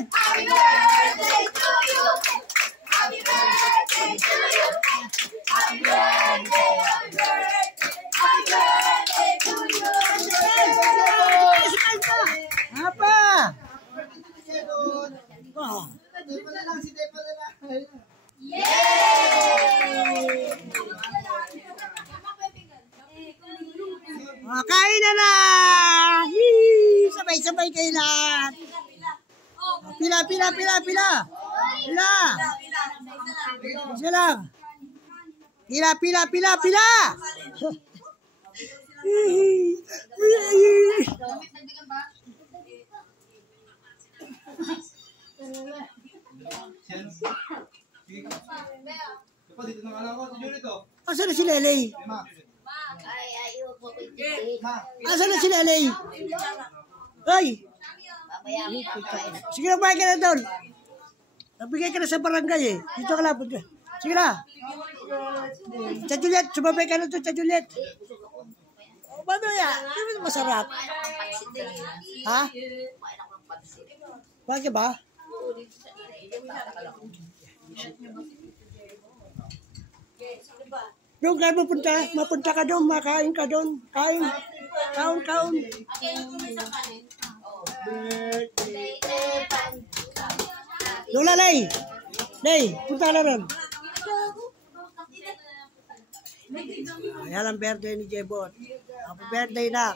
Happy birthday to you. Happy birthday to you. Happy birthday, happy birthday, happy birthday to you. Apa? Yay! Kain na! Sabay-sabay kayo lahat. Pila. Isa lang. Pila. Asan na si Lelay? Asan na si Lelay? Ay! Sige na, bahay ka na doon. Nabigay ka na sa barangay eh. Dito ka lapod ka. Sige na. Sa Juliet, sumabay ka na doon sa Juliet. O, paano yan? Hindi masarap. Ha? Bakit ba? Doon ka mapunta ka doon, makain ka doon. Kain. Lola, Lay, punta ka na ron. Ayan ang birthday ni Jebot. Happy birthday na.